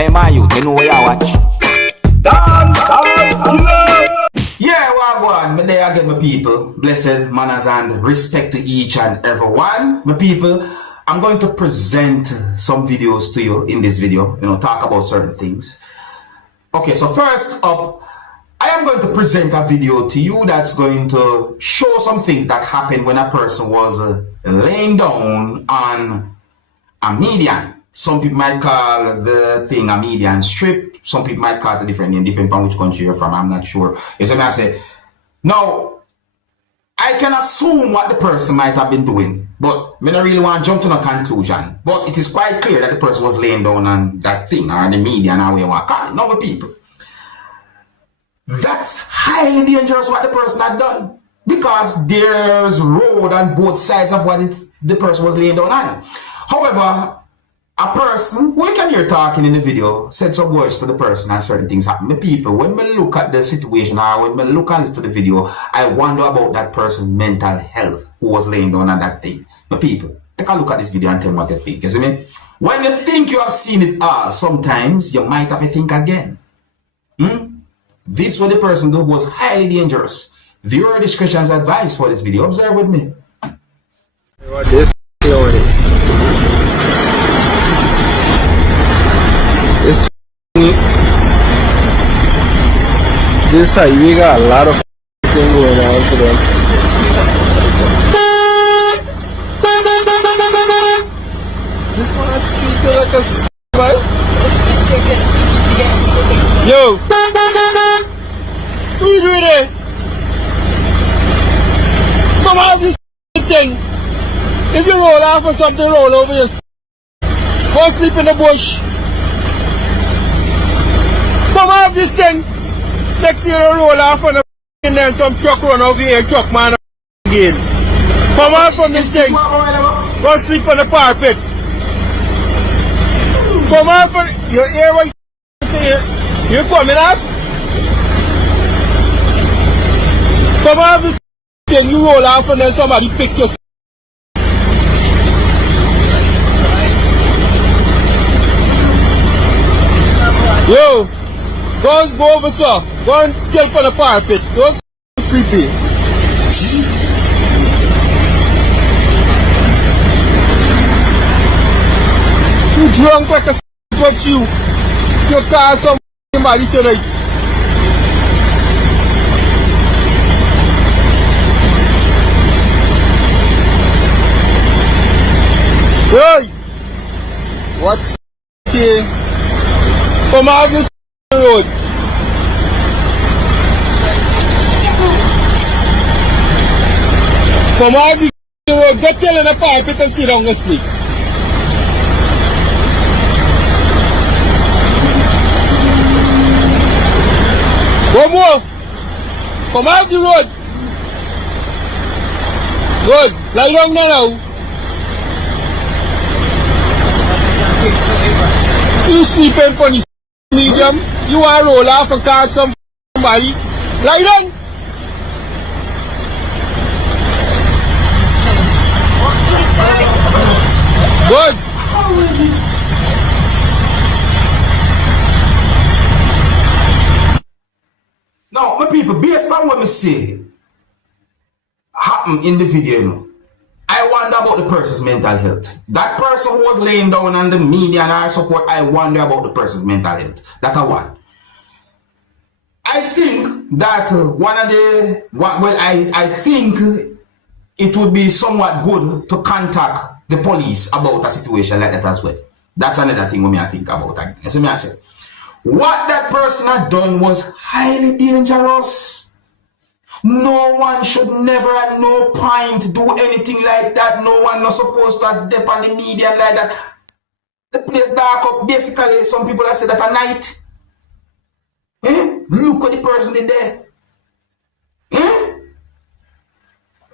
Hey man, you know where you watch? Dancehall skilla. Yeah, well, go on. Me there again, my people. Blessed manners and respect to each and every one. My people, I'm going to present some videos to you in this video. Talk about certain things. Okay, so first up, I am going to present a video to you that's going to show some things that happened when a person was laying down on a median. Some people might call the thing a median strip. Some people might call it a different name, depending on which country you're from. I'm not sure. You see what I say? Now, I can assume what the person might have been doing, but I don't really want to jump to a conclusion. But it is quite clear that the person was laying down on that thing, or the median, or where you want to call it. Now, people, that's highly dangerous what the person had done, because there's road on both sides of what the person was laying down on. However, a person, we can hear talking in the video, said some words to the person and certain things happen. My people, when we look at the situation or when we look at this to the video, I wonder about that person's mental health who was laying down on that thing. My people, take a look at this video and tell me what you think. You see me? When you think you have seen it all, sometimes you might have to think again. This what the person did was highly dangerous. Viewer discretion's advice for this video. Observe with me. This highway got a lot of thing going on for them. This one is sleeping like a boy. Yo! What are you doing there? Come out this thing. If you roll off or something, roll over your go sleep in the bush. Come off this thing. Next year you roll off on the and then some truck run over here, truck man again. Come off from this thing. Go sleep on the carpet. Come off from you hear what you coming off? Come off this thing, you roll off and then somebody pick your yo! Go over, sir. Go and kill for the parapet. Don't sleepy. You drunk like a but you call somebody tonight. Hey! What's here? Come out this road. Come out the road, get telling the carpet and sit down and sleep. One more. Come out the road. Good. Lie down now. You sleeping for the medium, you want to roll off and call somebody. Lie down. Good. Now, my people, based on what I say happened in the video, I wonder about the person's mental health. That person who was laying down on the median or support, I wonder about the person's mental health. That's a one. I think that I think it would be somewhat good to contact the police about a situation like that as well. That's another thing I think about. So I say, what that person had done was highly dangerous. No one should never at no point do anything like that. No one not supposed to dip on the media like that. The place dark up. Basically, some people have said that at night. Look what the person did there.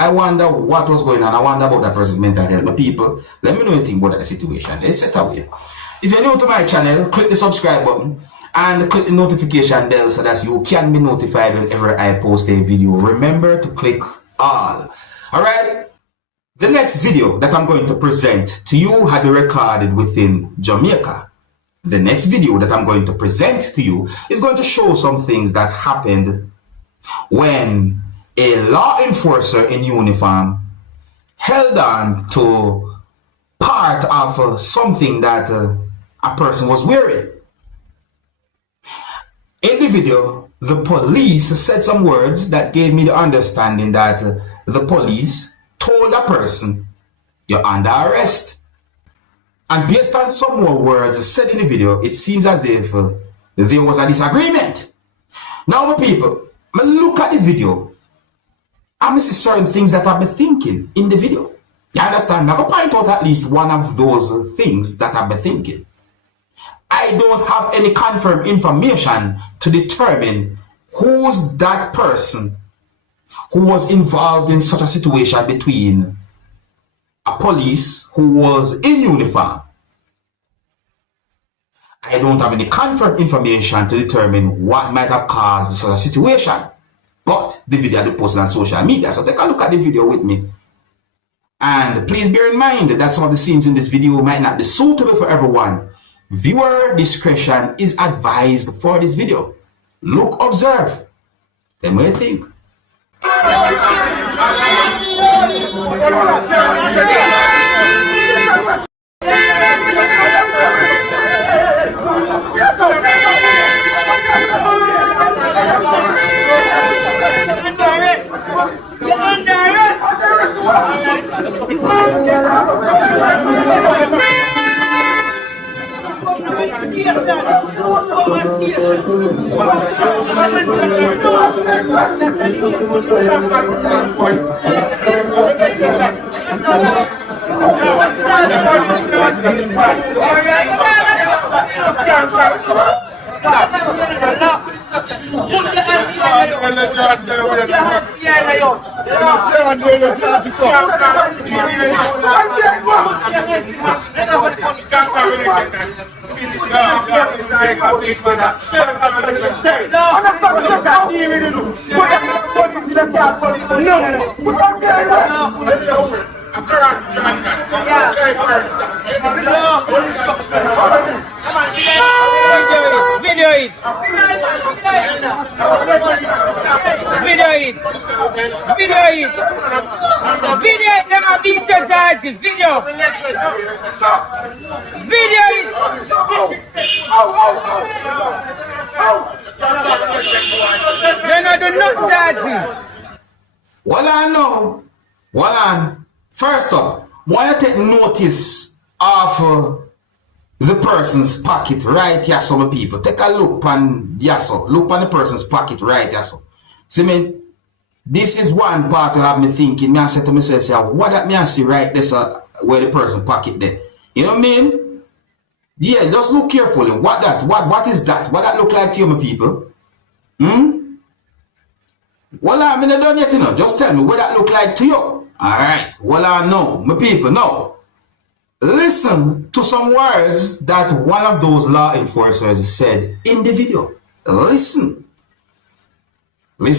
I wonder what was going on. I wonder about that person's mental health. My people, let me know anything about that situation. Let's set away. If you're new to my channel, click the subscribe button and click the notification bell so that you can be notified whenever I post a video. Remember to click all. Alright? The next video that I'm going to present to you had been recorded within Jamaica. The next video that I'm going to present to you is going to show some things that happened when a law enforcer in uniform held on to part of something that a person was wearing. In the video, the police said some words that gave me the understanding that the police told a person, "You're under arrest." And based on some more words said in the video, it seems as if there was a disagreement. Now, my people, I look at the video, I see certain things that I've been thinking in the video. You understand? I'm going to point out at least one of those things that I've been thinking. I don't have any confirmed information to determine who's that person who was involved in such a situation between a police who was in uniform. I don't have any confirmed information to determine what might have caused such a situation. But the video I posted on social media, so take a look at the video with me. And please bear in mind that some of the scenes in this video might not be suitable for everyone. Viewer discretion is advised for this video. Look, observe. Then what do you think? Video it. Them a beat the judge. Video it. They're not the nut judge. Well, on. First up, why you take notice of the person's pocket right here, some people. Take a look on look on the person's pocket right here. See me, this is one part to have me thinking. Me I say to myself, say, what that me I see right there, where the person pocket there. You know what I mean? Yeah, just look carefully. What is that? What that look like to you, my people? Well, I'm not done yet, you know. Just tell me what that look like to you. Alright. Well, I know, my people, no. Listen to some words that one of those law enforcers said in the video. Listen. You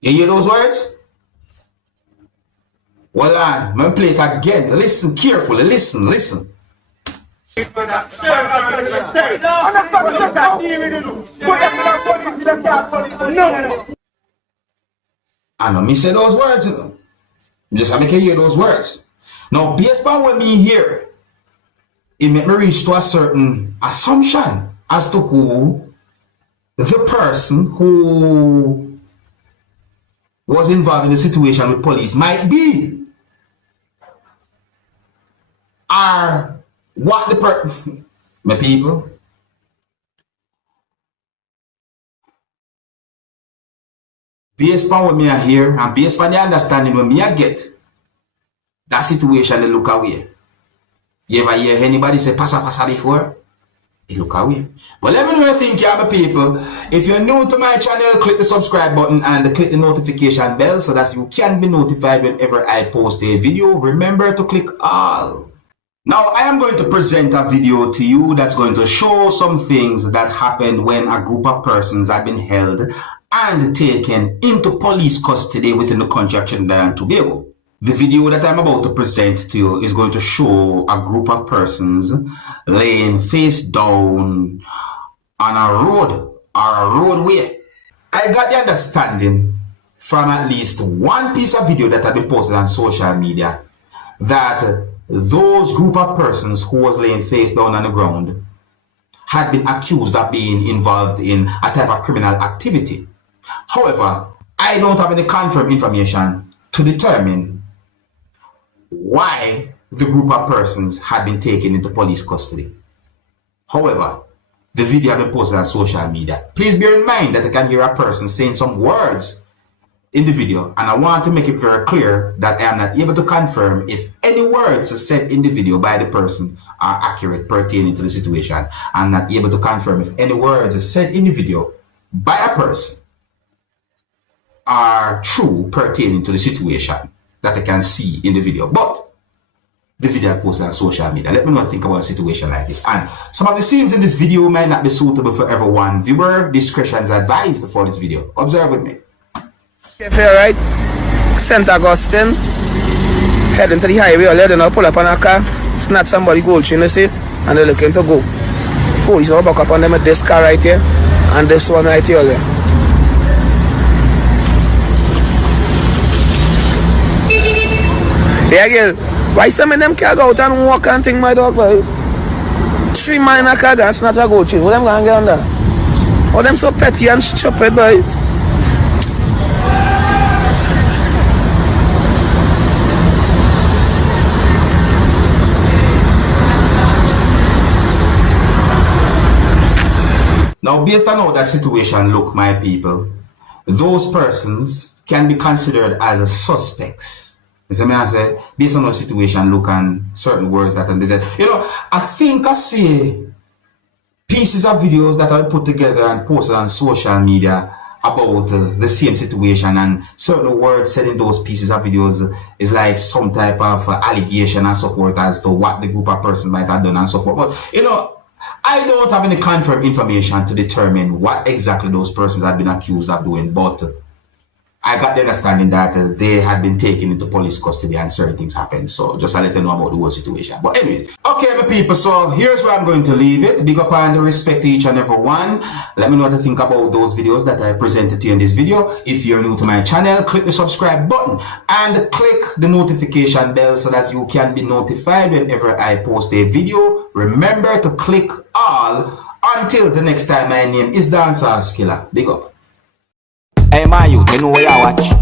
hear those words? Well, I'm going to play it again. Listen carefully. Listen. I know me say those words, you know. I'm just gonna make you hear those words. Now, based on what me hear, it made me reach to a certain assumption as to who the person who was involved in the situation with police might be. Or what the person, my people. Based on what me I hear and based on the understanding what me I get, that situation they look away. You ever hear anybody say passa before? They look away. But let me know what you think, my people. If you're new to my channel, click the subscribe button and click the notification bell so that you can be notified whenever I post a video. Remember to click all. Now, I am going to present a video to you that's going to show some things that happened when a group of persons had been held and taken into police custody within the country of Trinidad and Tobago. The video that I'm about to present to you is going to show a group of persons laying face down on a road or a roadway. I got the understanding from at least one piece of video that had been posted on social media that those group of persons who was laying face down on the ground had been accused of being involved in a type of criminal activity. However, I don't have any confirmed information to determine why the group of persons had been taken into police custody. However, the video had been posted on social media. Please bear in mind that I can hear a person saying some words in the video, and I want to make it very clear that I am not able to confirm if any words said in the video by the person are accurate pertaining to the situation. I'm not able to confirm if any words said in the video by a person are true pertaining to the situation that I can see in the video. But the video I posted on social media, let me know what you think about a situation like this. And some of the scenes in this video might not be suitable for everyone. Viewer discretion is advised for this video. Observe with me. Okay, right? St. Augustine, heading to the highway, or letting her pull up on a car, snatch somebody gold chain, you see, and they're looking to go. Police will back up on them at this car right here, and this one right here. Yeah, girl, why some of them can't go out and walk and think, my dog, boy? 3 man in a car and snatch a gold chain, what them gonna get on that? Oh, them so petty and stupid, boy. Now, based on how that situation look, my people, those persons can be considered as suspects. You see me I say, based on how the situation look and certain words that they said. You know, I think I see pieces of videos that I put together and posted on social media about the same situation, and certain words said in those pieces of videos is like some type of allegation and so forth as to what the group of persons might have done and so forth. But, you know, I don't have any confirmed information to determine what exactly those persons had been accused of doing, but I got the understanding that they had been taken into police custody and certain things happened. So just to let you know about the whole situation. But anyways, okay, my people, so here's where I'm going to leave it. Big up and respect to each and every one. Let me know what you think about those videos that I presented to you in this video. If you're new to my channel, click the subscribe button and click the notification bell so that you can be notified whenever I post a video. Remember to click all. Until the next time, my name is Dancehall Skilla. Big up. Hey, my youth, you know what I watch?